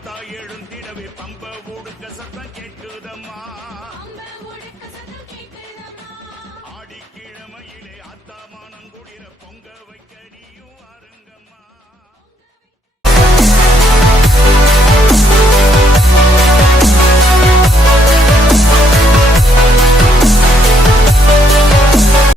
முத்தாய் எழுந்திடவே பம்ப ஒடுக்க சத்தம் கேட்குதம்மா.